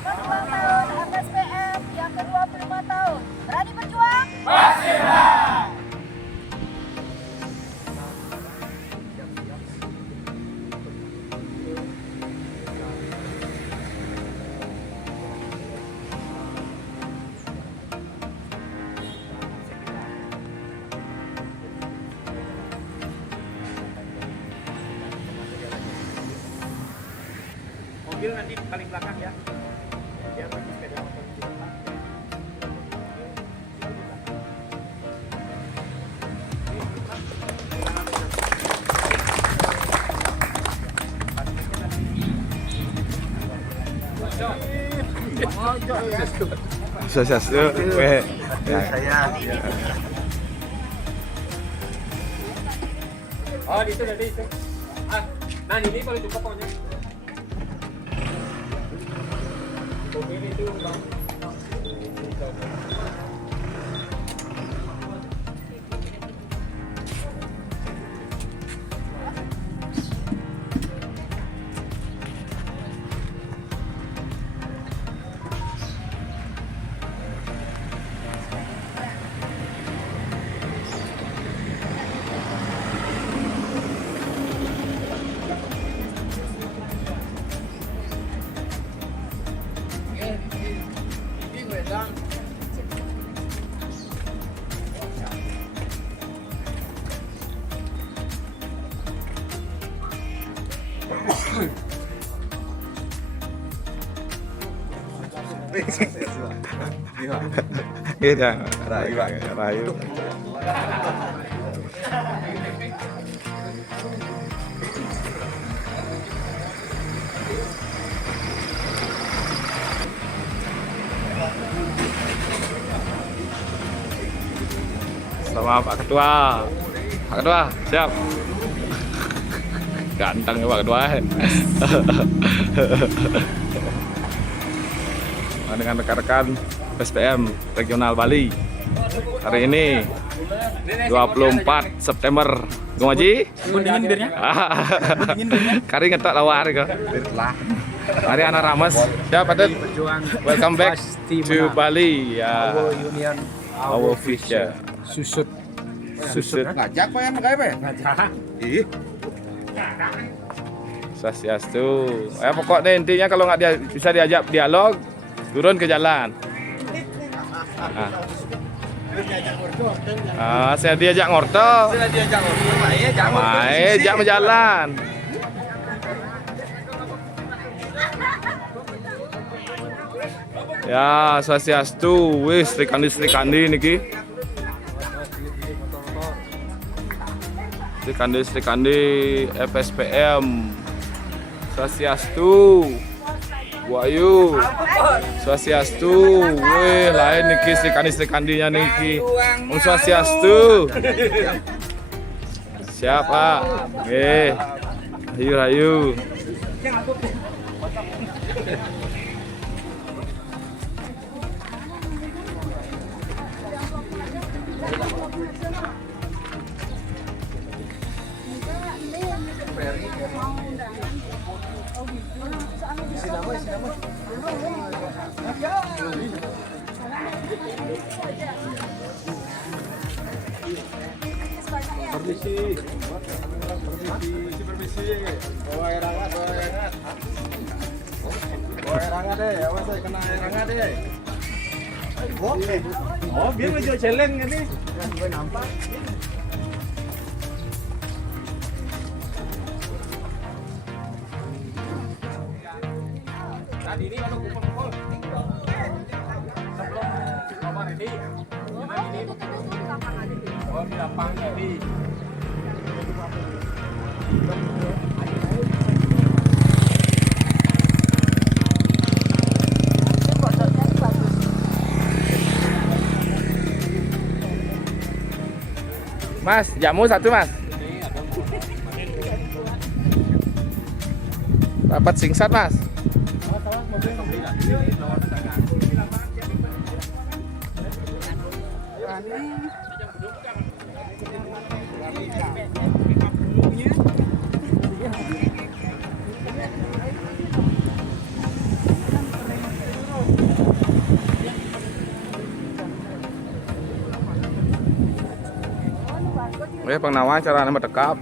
Selamat ulang tahun FSPM yang ke-25 tahun. Berani berjuang? Mobil nanti paling belakang ya. Biar bagi sepeda motor di depan. Sukses tuh. Saya. Oh, di situ. Nah, ini paling cukup pokoknya. Mobil itu bang. Gitu. Rayu. Sama Pak Ketua. Pak Ketua, siap. Ganteng ya Pak Ketua. Dengan rekan-rekan SPM Regional Bali. Hari ini 24 September. Gung Haji? Dingin birnya? Kari ngetak lawar ke. Hari anak Rames. Siap, Patut. Welcome back to Bali. Ya. Union, Our future. susut. Ngajak Pak yang kayak apa ya? Ngajak. Ih, Swastiastu. Pokoknya intinya kalau nggak bisa diajak dialog, turun ke jalan. Saya diajak ngorto. Ajak menjalan. Ya, Swastiastu. Wis Srikandi niki. Srikandi FSPM. Swastiastu. Wahyu. Swastiastu. Wih, lain niki Srikandinya niki. Om Swastiastu. Siap, Pak. Oke. Ayo. permisi. Bawa air hangat. Bawa air hangat deh, awas saya kena air hangat deh. Oh, biar ngejual challenge kan nih. Gue nampak. Tadi ini kalau kumpul sebelum nomor ini, oh di lapang tadi. Mas, jamu satu, Mas. Dapat singkat, Mas. pengenalan cara nama tekap.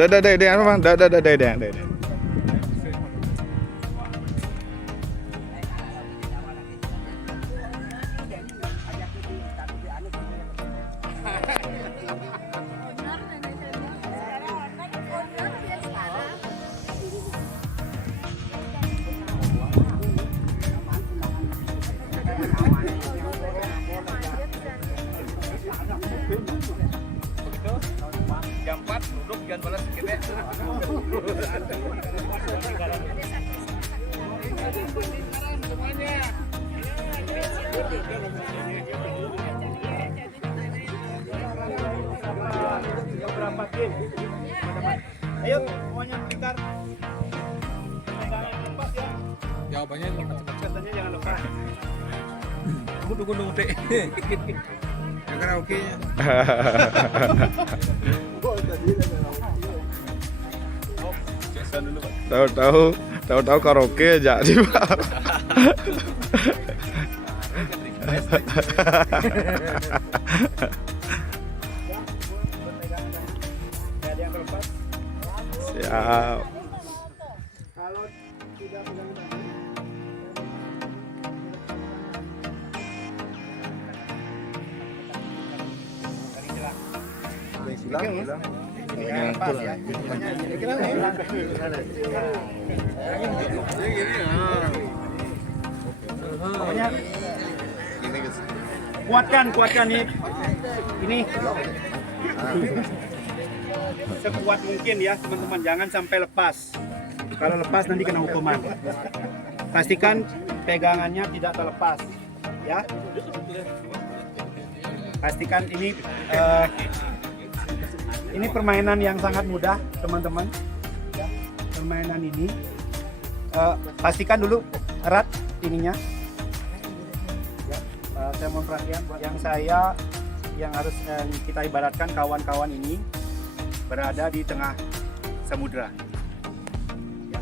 Đây anh Bang, đây. Jam 4 duduk jangan balas gede. Berapa tim? Ayo semuanya pintar. Jawabannya Katanya jangan lupa. kamu dukung deh. Karaoke-nya. Tahu karaoke jadi Pak. Ada yang terlepas. Siap. Kalau tidak pegang-pegang. Kuatkan nih. Ini sekuat mungkin ya teman-teman, jangan sampai lepas. Kalau lepas nanti kena hukuman. Pastikan pegangannya tidak terlepas, ya. Pastikan ini permainan yang sangat mudah teman-teman. Permainan ini pastikan dulu erat ininya. Saya mohon perhatian buat yang harus kita ibaratkan kawan-kawan ini berada di tengah samudra, ya,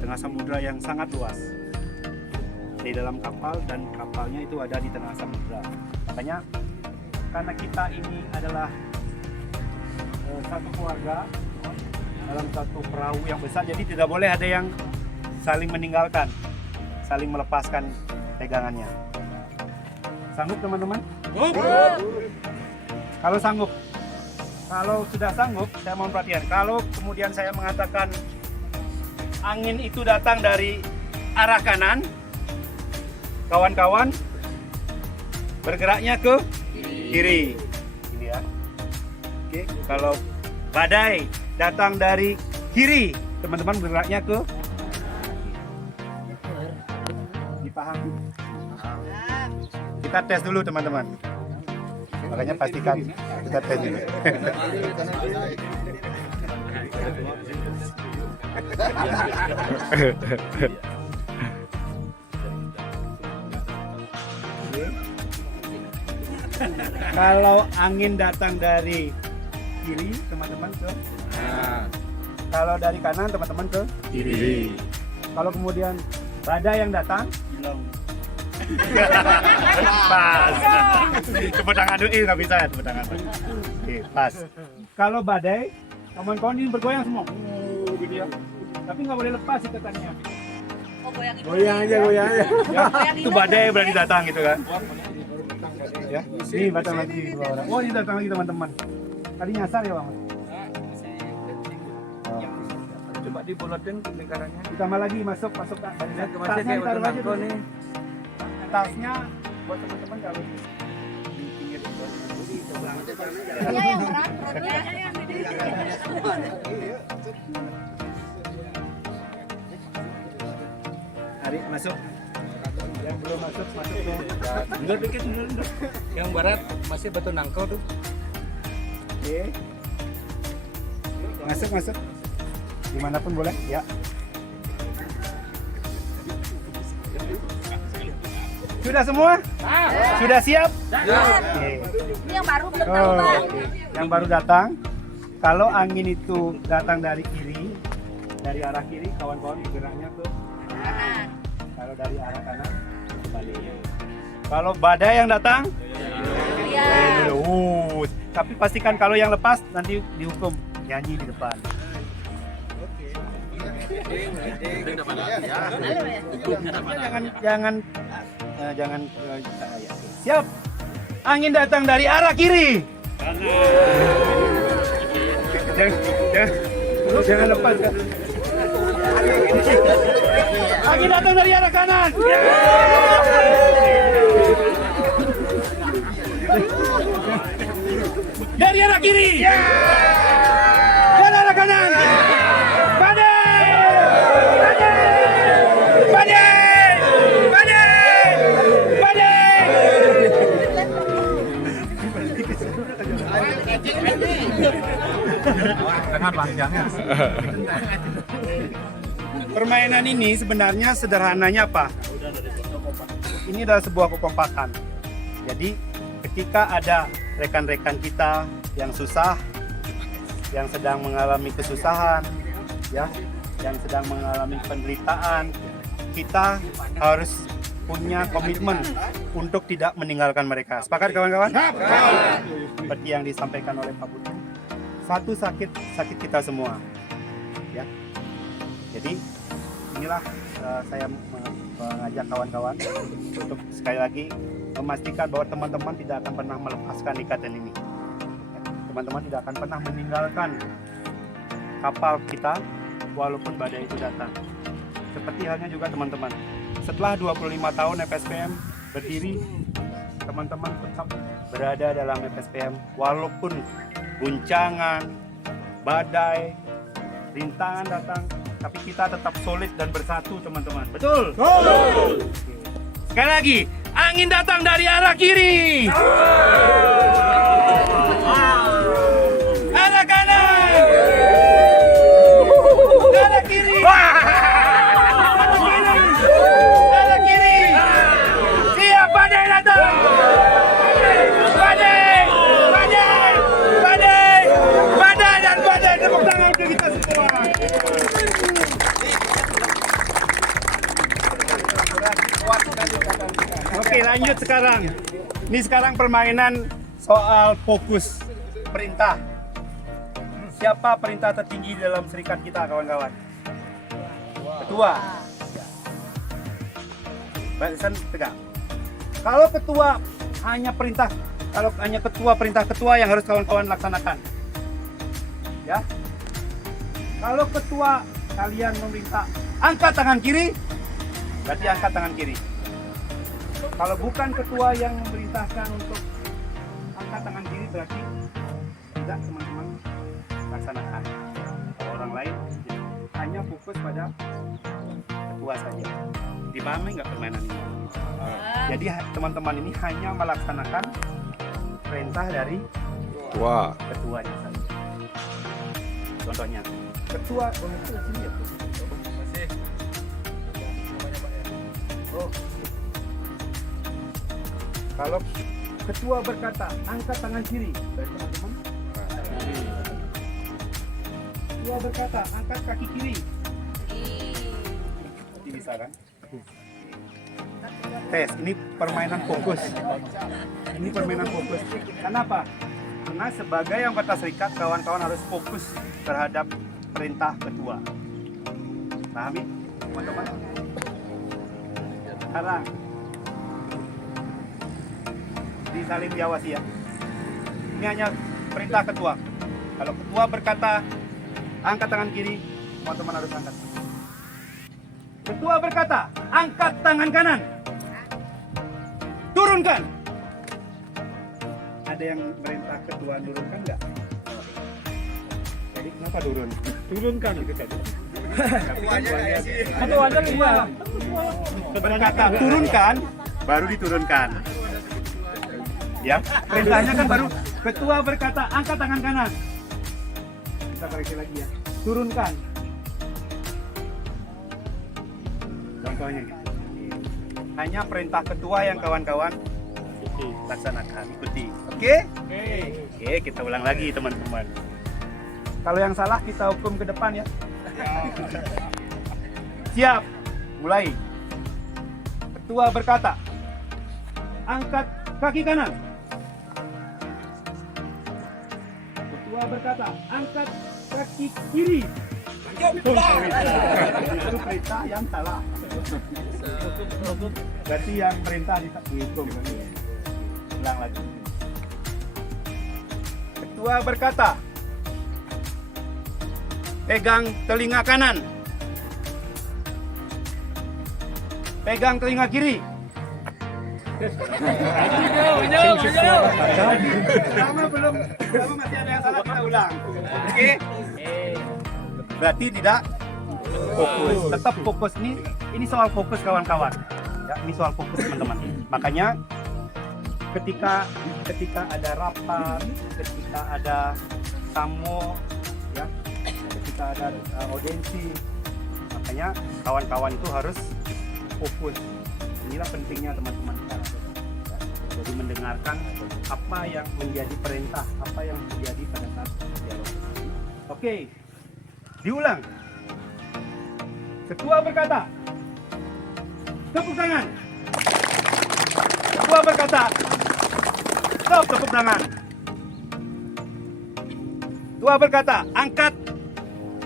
tengah samudra yang sangat luas. Di dalam kapal dan kapalnya itu ada di tengah samudra. Makanya karena kita ini adalah satu keluarga dalam satu perahu yang besar, jadi tidak boleh ada yang saling meninggalkan, saling melepaskan pegangannya. Sanggup teman-teman? Kalau sanggup, kalau sudah sanggup, saya mohon perhatian. Kalau kemudian saya mengatakan angin itu datang dari arah kanan, kawan-kawan bergeraknya ke kiri. Ini ya. Oke, kalau badai datang dari kiri, teman-teman bergeraknya ke dipahami? Kita tes dulu teman-teman. Makanya pastikan kita tes dulu. Kalau angin datang dari kiri, teman-teman ke kalau dari kanan, teman-teman ke kiri. Kalau kemudian badai yang datang, pas. Tepuk tangan dulu, nggak bisa ya tepuk tangan. Oke, pas. Kalau badai, kawan-kawan ini bergoyang semua. Gitu ya. Tapi nggak boleh lepas ikatannya. Goyang aja. Ya, itu badai berarti datang gitu kan. Ya, ini datang lagi dua orang. Oh, ini datang lagi teman-teman. Tadi nyasar ya bang. Coba dibolotin lingkarannya. Ditambah lagi masuk tasnya taruh aja dulu. Tasnya buat teman-teman kalau Dia yang berat, perutnya yang Ari masuk. Yang belum masuk tuh. Mundur dikit, mundur. Yang barat masih batu nangkau tuh. Oke. Masuk. Dimanapun boleh, ya. Sudah semua? Sudah siap? Oke. Ini yang baru belum tahu, Bang. Oke. Yang baru datang, kalau angin itu datang dari kiri, dari arah kiri, kawan-kawan bergeraknya ke Kanan. kalau dari arah kanan, kembali. Kalau badai yang datang, Iya. tapi pastikan kalau yang lepas nanti dihukum nyanyi di depan. Jangan siap. Angin datang dari arah kiri. Jangan lepas. Angin datang dari arah kanan. Dari arah kiri. Dan arah kanan. Badai. Dengan panjangnya. Permainan ini sebenarnya sederhananya apa? Ini adalah sebuah kekompakan. Jadi ketika ada rekan-rekan kita yang susah, yang sedang mengalami kesusahan, ya, yang sedang mengalami penderitaan, kita harus punya komitmen untuk tidak meninggalkan mereka. Sepakat kawan-kawan? Seperti yang disampaikan oleh Pak Putu. Satu sakit kita semua, ya. Jadi inilah saya mengajak kawan-kawan untuk sekali lagi memastikan bahwa teman-teman tidak akan pernah melepaskan ikatan ini. Teman-teman tidak akan pernah meninggalkan kapal kita walaupun badai itu datang. Seperti halnya juga teman-teman, setelah 25 tahun FSPM berdiri, teman-teman tetap berada dalam FSPM walaupun guncangan, badai, rintangan datang, tapi kita tetap solid dan bersatu teman-teman. Betul? Betul! Sekali lagi, angin datang dari arah kiri. Arah kanan. Arah kiri. Arah kiri. Siap badai datang. Badai dan badai. Tepuk tangan untuk kita semua. Oke, lanjut sekarang. Ini sekarang permainan soal fokus perintah. Siapa perintah tertinggi dalam serikat kita, kawan-kawan? Ketua. Barisan tegak. Kalau ketua hanya perintah, kalau hanya ketua perintah ketua yang harus kawan-kawan laksanakan. Ya. Kalau ketua kalian memerintah angkat tangan kiri, berarti angkat tangan kiri. Kalau bukan ketua yang memerintahkan untuk angkat tangan kiri, berarti tidak, teman-teman, laksanakan. Kalau orang lain hanya fokus pada ketua saja. Dipahami nggak permainan ini? Jadi teman-teman ini hanya melaksanakan perintah dari ketuanya saja. Contohnya, ketua sini ya. Kalau ketua berkata angkat tangan kiri, baik teman-teman. Ketua berkata angkat kaki kiri. Ini bisa kan? Tes, ini permainan fokus. Ini permainan fokus. Kenapa? Karena sebagai anggota serikat, kawan-kawan harus fokus terhadap perintah ketua. Pahami, teman-teman? Sekarang disaling diawasi ya. Ini hanya perintah ketua. Kalau ketua berkata angkat tangan kiri, teman-teman harus angkat. Ketua berkata angkat tangan kanan, turunkan. ada yang perintah ketua turunkan nggak? Jadi kenapa turun? Turunkan itu tadi. Ketuanya lima. Berkata turunkan, baru diturunkan. Ya, perintahnya kan baru ketua berkata angkat tangan kanan. Kita koreksi lagi ya. Turunkan. Contohnya gitu. Hanya perintah ketua yang kawan-kawan laksanakan, ikuti. Oke? Oke, kita ulang lagi teman-teman. Kalau yang salah kita hukum ke depan ya. Siap. Mulai. Ketua berkata, angkat kaki kanan. Ketua berkata, angkat kaki kiri. Itu perintah yang salah. Berarti yang perintah dihukum. Ulang lagi. Ketua berkata, pegang telinga kanan. Pegang telinga kiri. Sama belum, sama masih ada yang salah, kita ulang. Oke? Berarti tidak fokus. Tetap fokus ini soal fokus kawan-kawan. Ya, ini soal fokus teman-teman. Makanya ketika ada rapat, ketika ada tamu, ya, ketika ada audiensi, makanya kawan-kawan itu harus fokus. Inilah pentingnya teman-teman kita. Ya, jadi mendengarkan apa yang menjadi perintah, apa yang terjadi pada saat dialog. Oke, diulang. Ketua berkata, tepuk tangan. Ketua berkata, stop, tepuk tangan. Ketua berkata, angkat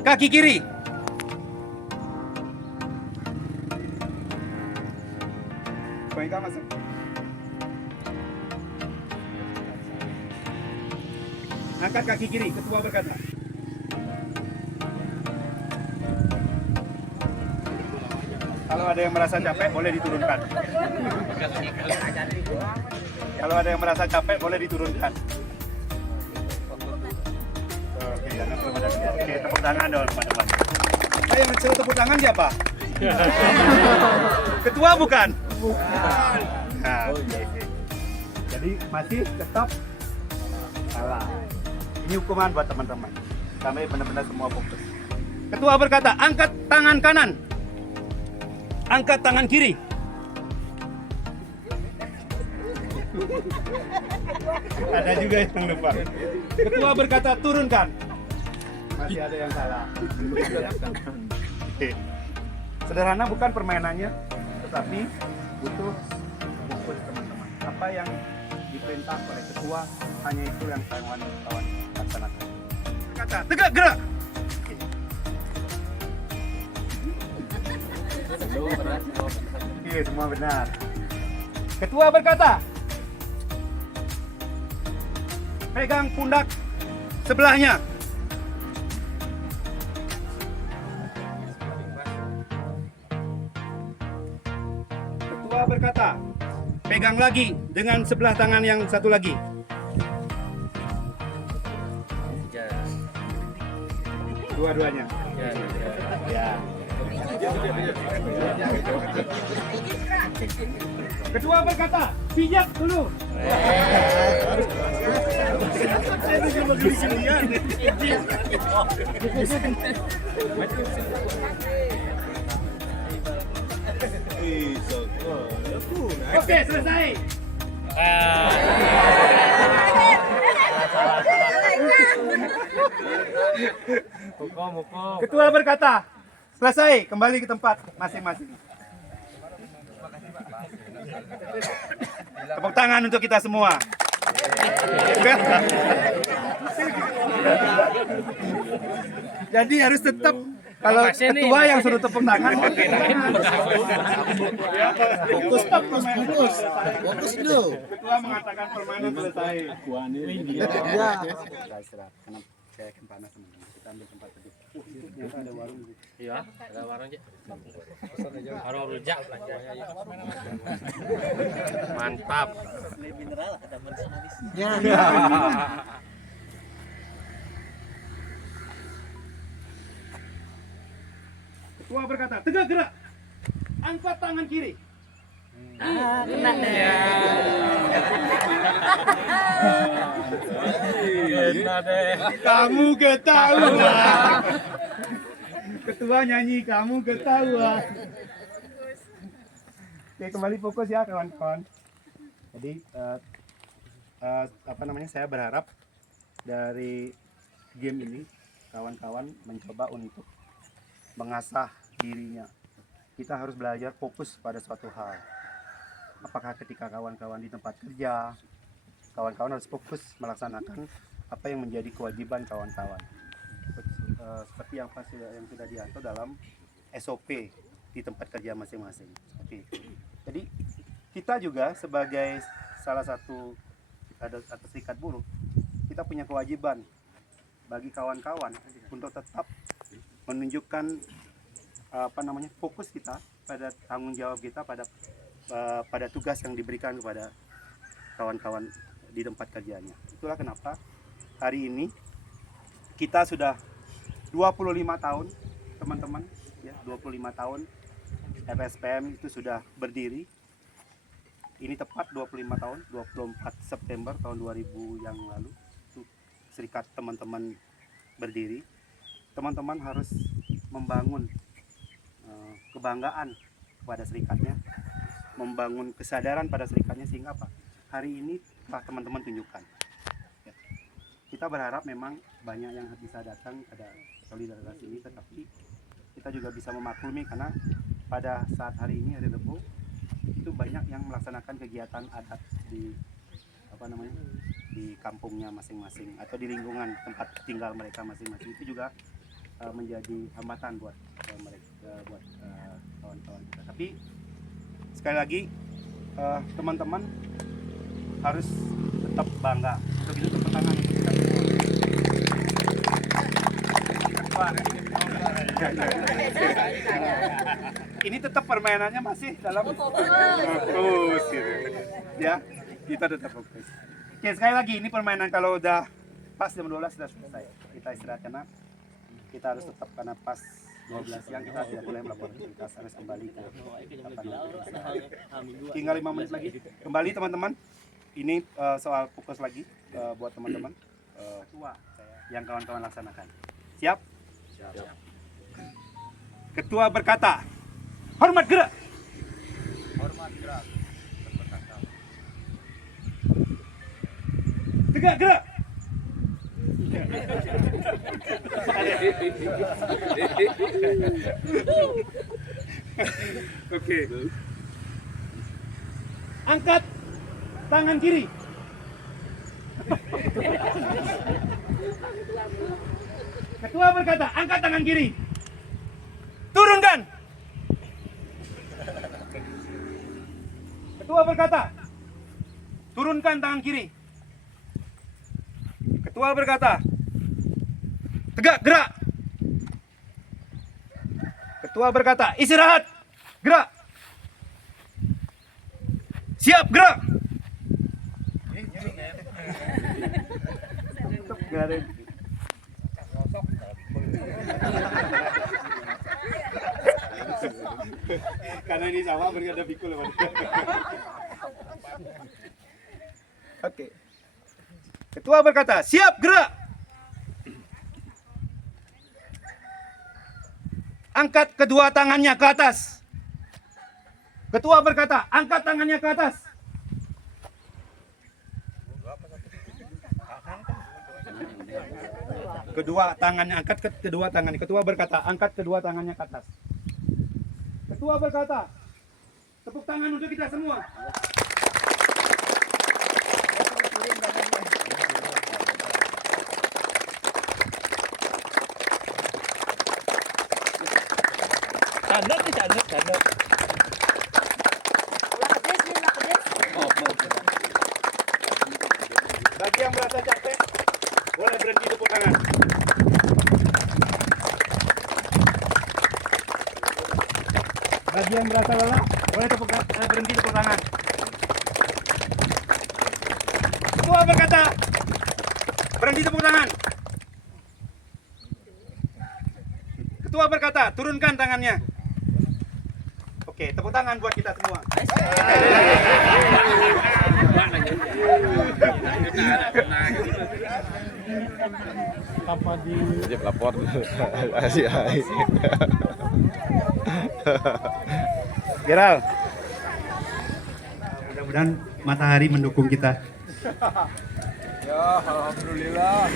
kaki kiri. Baiklah, masuk. Angkat kaki kiri, ketua berkata. Kalau ada yang merasa capek, boleh diturunkan. Kalau ada yang merasa capek, boleh diturunkan. Oke, jangan berbadan. Oke, tepuk tangan dong, teman-teman. Yang suruh tepuk tangan siapa? Ketua bukan? Bukan. Nah, oke. Jadi masih tetap salah. Ini hukuman buat teman-teman. Kami benar-benar semua fokus. Ketua berkata, angkat tangan kanan. Angkat tangan kiri. Ada juga yang lupa. Ketua berkata turunkan. Masih ada yang salah. Oke. Sederhana bukan permainannya, tetapi butuh fokus teman-teman. Apa yang diperintah oleh ketua, hanya itu yang kawan-kawan laksanakan. Kata tegak gerak. Oke, semua benar. Ketua berkata, pegang pundak sebelahnya. Ketua berkata, pegang lagi dengan sebelah tangan yang satu lagi. Dua-duanya. Ya. Ketua berkata, pijak dulu. Oke, selesai. Ketua berkata, selesai, kembali ke tempat masing-masing. Tepuk tangan untuk kita semua. Jadi harus tetap, kalau ketua yang suruh tepuk tangan, fokus dulu. Ketua mengatakan permainan selesai. Kita ambil tempat teduh. Ternyata ada warung. Iya, ada warung aja. Warung rujak belanjanya ya. Mantap. Mineral ada manis-manis. Ketua berkata, tegak gerak. Angkat tangan kiri. Kena deh. Kamu ketahuan. Ketua nyanyi, kamu ketahuan. Oke, kembali fokus ya kawan-kawan. Jadi saya berharap dari game ini kawan-kawan mencoba untuk mengasah dirinya. Kita harus belajar fokus pada suatu hal. Apakah ketika kawan-kawan di tempat kerja, kawan-kawan harus fokus melaksanakan apa yang menjadi kewajiban kawan-kawan. Seperti yang sudah diatur dalam SOP di tempat kerja masing-masing. Oke. Jadi kita juga sebagai salah satu atau serikat buruh, kita punya kewajiban bagi kawan-kawan untuk tetap menunjukkan fokus kita pada tanggung jawab kita pada tugas yang diberikan kepada kawan-kawan di tempat kerjanya. Itulah kenapa hari ini kita sudah 25 tahun teman-teman ya, 25 tahun FSPM itu sudah berdiri. Ini tepat 25 tahun, 24 September tahun 2000 yang lalu itu serikat teman-teman berdiri. Teman-teman harus membangun kebanggaan pada serikatnya, membangun kesadaran pada serikatnya, sehingga apa? Hari ini telah teman-teman tunjukkan. Ya. Kita berharap memang banyak yang bisa datang pada solidaritas ini, tetapi kita juga bisa memaklumi karena pada saat hari ini hari Rebo itu banyak yang melaksanakan kegiatan adat di di kampungnya masing-masing atau di lingkungan tempat tinggal mereka masing-masing. Itu juga menjadi hambatan buat mereka, buat kawan-kawan kita. Tapi sekali lagi teman-teman harus tetap bangga. Untuk itu tepuk tangan untuk kita semua. Ini tetap permainannya masih dalam fokus gitu. Ya, kita tetap fokus. Oke, sekali lagi ini permainan kalau udah pas jam 12 sudah selesai. Kita istirahat karena kita harus tetap, karena pas 12 siang kita tidak boleh melakukan aktivitas, harus kembali ke tinggal 5 menit lagi. Kembali teman-teman. Ini soal fokus lagi buat teman-teman yang kawan-kawan laksanakan. Siap? Siap. Ketua berkata, hormat gerak. Hormat gerak. Tegak gerak. Oke. Angkat tangan kiri. Ketua berkata, angkat tangan kiri. Turunkan. Ketua berkata, turunkan tangan kiri. Ketua berkata, tegak gerak. Ketua berkata, istirahat, gerak. Siap, gerak. Karena ini sama berada pikul. Oke. Ketua berkata, siap, gerak. Angkat kedua tangannya ke atas. Ketua berkata, angkat tangannya ke atas. Kedua tangannya, angkat kedua tangannya. Ketua berkata, angkat kedua tangannya ke atas. Ketua berkata, tepuk tangan untuk kita semua. Tanduk nih, tanduk. Bagi yang merasa capek, boleh berhenti tepuk tangan. Bagi yang merasa lelah, boleh berhenti tepuk tangan. Ketua berkata, berhenti tepuk tangan. Ketua berkata, turunkan tangannya. Oke, tepuk tangan buat kita semua. Wajib lapor. Asik. Geral. Mudah-mudahan matahari mendukung kita. Ya, alhamdulillah.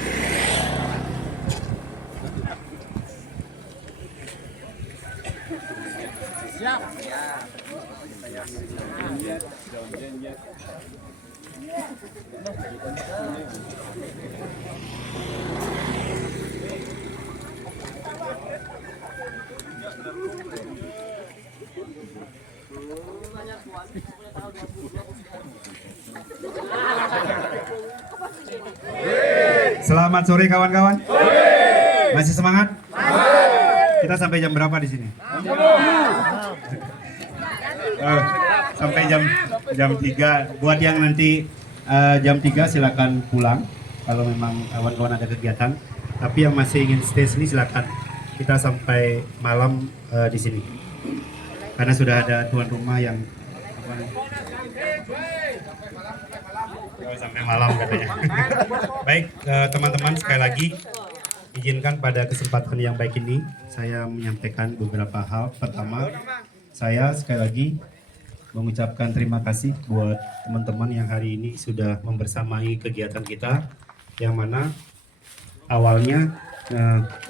Siap. Selamat sore kawan-kawan. Masih semangat? Kita sampai jam berapa di sini? Sampai jam 3. Buat yang nanti jam 3 silakan pulang kalau memang kawan-kawan ada kegiatan. Tapi yang masih ingin stay sini silakan. Kita sampai malam di sini. Karena sudah ada tuan rumah yang sampai malam katanya. Baik teman-teman, sekali lagi izinkan pada kesempatan yang baik ini saya menyampaikan beberapa hal. Pertama, saya sekali lagi mengucapkan terima kasih buat teman-teman yang hari ini sudah membersamai kegiatan kita, yang mana awalnya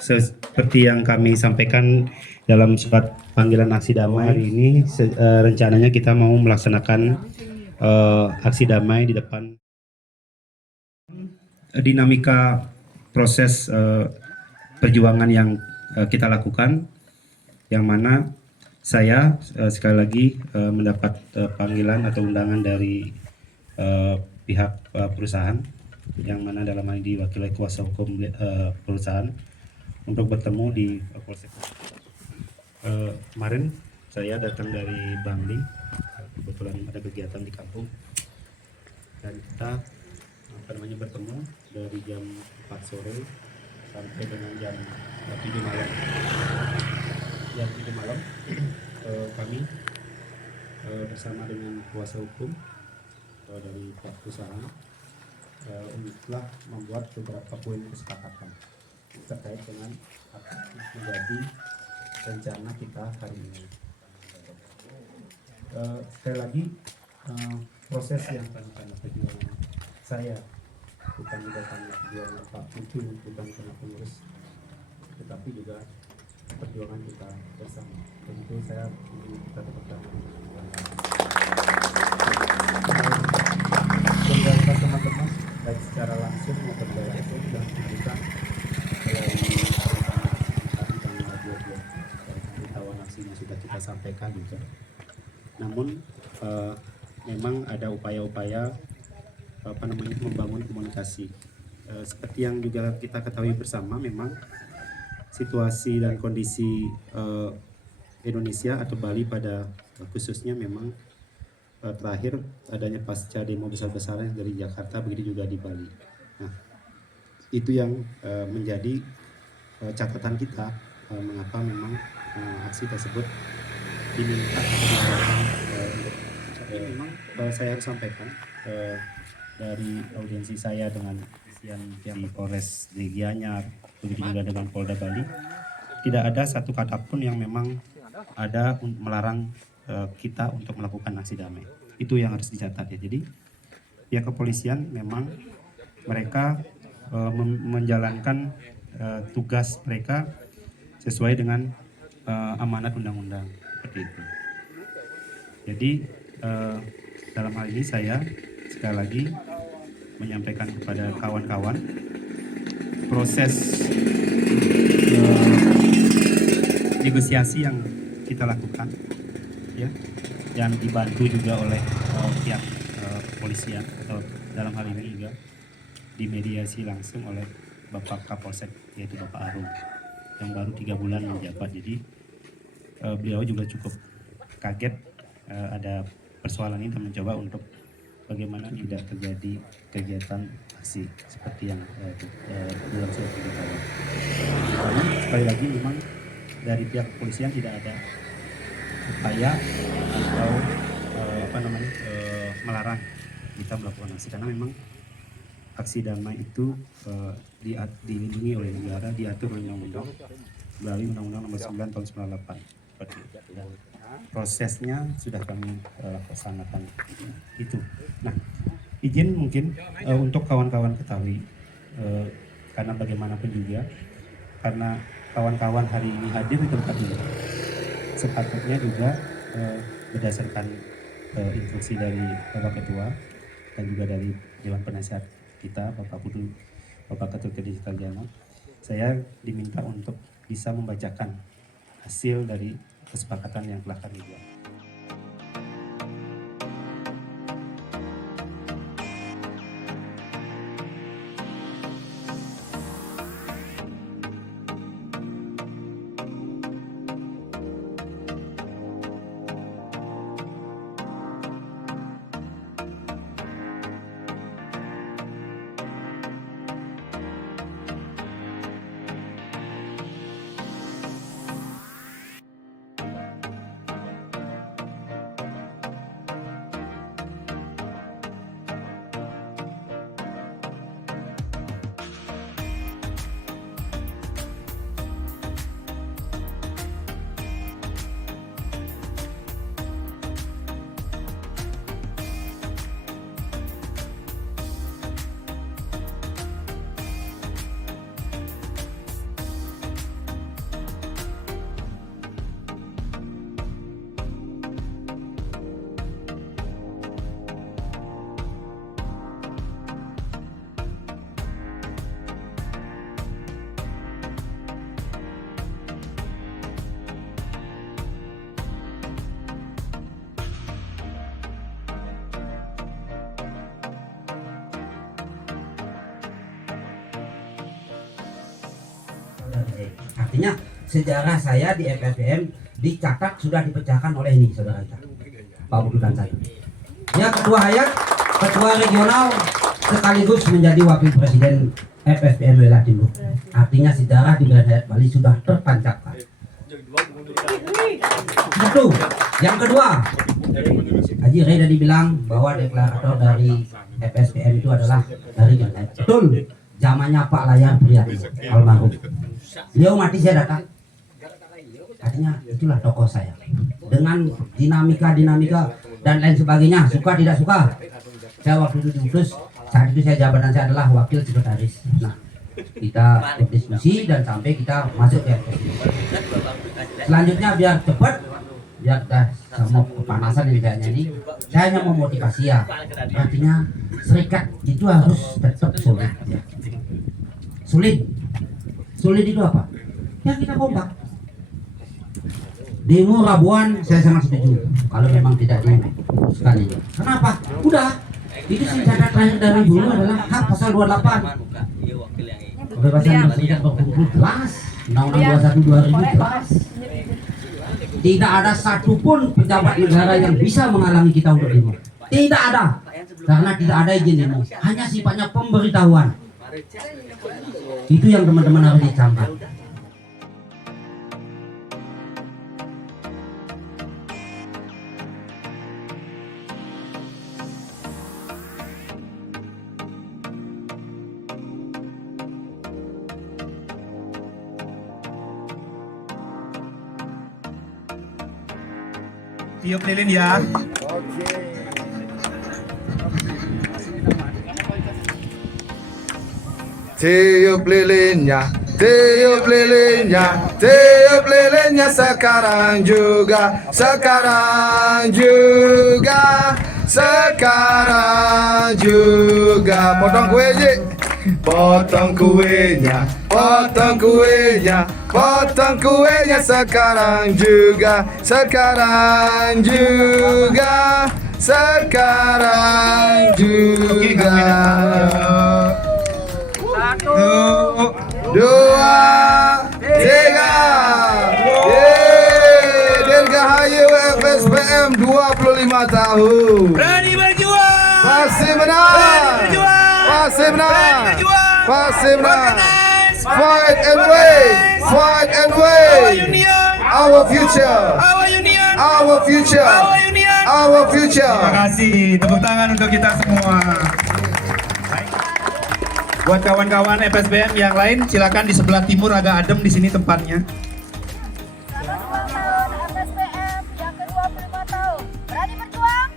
seperti yang kami sampaikan dalam surat panggilan aksi damai hari ini, rencananya kita mau melaksanakan aksi damai di depan. Dinamika proses perjuangan yang kita lakukan, yang mana saya sekali lagi mendapat panggilan atau undangan dari pihak perusahaan, yang mana dalam hal ini diwakili kuasa hukum perusahaan, untuk bertemu di Polsek. Kemarin saya datang dari Bangli, kebetulan ada kegiatan di kampung, dan kita bertemu dari jam 4 sore sampai dengan jam 7 malam. Jam 7 malam kami bersama dengan kuasa hukum dari pihak perusahaan telah membuat beberapa poin kesepakatan terkait dengan apa menjadi rencana kita hari ini. Sekali lagi, proses yang karena perjuangan saya bukan juga karena perjuangan Pak Putu, bukan karena pengurus, tetapi juga perjuangan kita bersama. Tentu saya ingin kita tetap bersama teman-teman, baik secara langsung maupun tidak langsung, dan kita melalui tanggal 22 pemberitahuan aksinya sudah kita sampaikan juga. Namun memang ada upaya-upaya membangun komunikasi. Seperti yang juga kita ketahui bersama, memang situasi dan kondisi Indonesia atau Bali pada khususnya memang terakhir adanya pasca demo besar-besaran dari Jakarta, begitu juga di Bali. Nah, itu yang menjadi catatan kita mengapa memang aksi tersebut diminta. Memang saya harus sampaikan dari audiensi saya dengan yang di Polres di Gianyar, begitu juga dengan Polda Bali, tidak ada satu kata pun yang memang ada melarang kita untuk melakukan aksi damai. Itu yang harus dicatat ya. Jadi pihak kepolisian memang mereka menjalankan tugas mereka sesuai dengan amanat undang-undang seperti itu. Jadi dalam hal ini saya sekali lagi menyampaikan kepada kawan-kawan proses negosiasi yang kita lakukan ya, yang dibantu juga oleh pihak kepolisian, atau dalam hal ini juga dimediasi langsung oleh Bapak Kapolsek, yaitu Bapak Arum, yang baru 3 bulan menjabat. Jadi beliau juga cukup kaget ada persoalan ini dan mencoba untuk bagaimana tidak terjadi kegiatan aksi seperti yang dalam surat pemberitahuan. Tapi sekali lagi memang dari pihak kepolisian tidak ada upaya atau melarang kita melakukan aksi, karena memang aksi damai itu dilindungi oleh negara, diatur oleh undang-undang melalui Undang-Undang Nomor 9 Tahun 98. Seperti itu. Dan prosesnya sudah kami laksanakan itu. Nah, izin mungkin untuk kawan-kawan ketahui, karena bagaimanapun juga, karena kawan-kawan hari ini hadir di tempat ini, sepatutnya juga berdasarkan instruksi dari Bapak Ketua dan juga dari Dewan Penasihat kita, Bapak Putu, Bapak Ketua Digital Jana, saya diminta untuk bisa membacakan hasil dari kesepakatan yang telah kami buat. Artinya sejarah saya di FFM dicatat sudah dipecahkan oleh ini, saudara kita, Pak Budu dan saya. Ya, Ketua Hayat, Ketua Regional, sekaligus menjadi Wakil Presiden FFM Wilayah Timur. Artinya sejarah di Wilayah Bali sudah tertancapkan. Satu. Yang kedua, Haji Ray tadi bilang bahwa deklarator dari FSPM itu adalah dari Wilayah. Betul. Zamannya Pak Layar Priyadi almarhum. Beliau mati saya datang. Artinya itulah tokoh saya. Dengan dinamika dan lain sebagainya, suka tidak suka. Saya waktu itu diutus, saat itu saya jabatan saya adalah wakil sekretaris. Nah, kita berdiskusi dan sampai kita masuk ke FSPM. Selanjutnya biar cepat, biar sama kepanasan yang saya nyanyi, saya hanya memotivasi ya. Artinya serikat itu harus tetap solid. Ya. Sulit itu apa? Ya kita kompak. Demo Rabuan saya sangat setuju. Kalau memang tidak diputuskan ini. Kenapa? Udah. Itu singkatan terakhir dalam dulu adalah hak pasal 28. Kebebasan berserikat berkumpul jelas. Undang-Undang 21 2000 jelas. Tidak ada satupun pejabat negara yang bisa menghalangi kita untuk demo. Tidak ada. Karena tidak ada izin demo. Hanya sifatnya pemberitahuan. Itu yang teman-teman harus dicamkan. Tiup lilin ya. Tiup lilinnya, tiup lilinnya, tiup lilinnya sekarang juga, sekarang juga, sekarang juga. Potong kue Ji, potong kuenya, potong kuenya, potong kuenya sekarang juga, sekarang juga, sekarang juga. Satu, dua, tiga. Dirgahayu FSP. FSPM 25 tahun. Berani berjuang. Pasti menang. Berjuang. Pasti menang. Berjuang. Pasti menang. Organize. Fight and wait. Fight and Our wait. union. Our future. Our union. Our future. Our union. Our future. Terima kasih, tepuk tangan untuk kita semua. Buat kawan-kawan FSBM yang lain, silakan di sebelah timur agak adem di sini tempatnya. Selamat ulang tahun FSPM yang ke-25 tahun. Berani berjuang?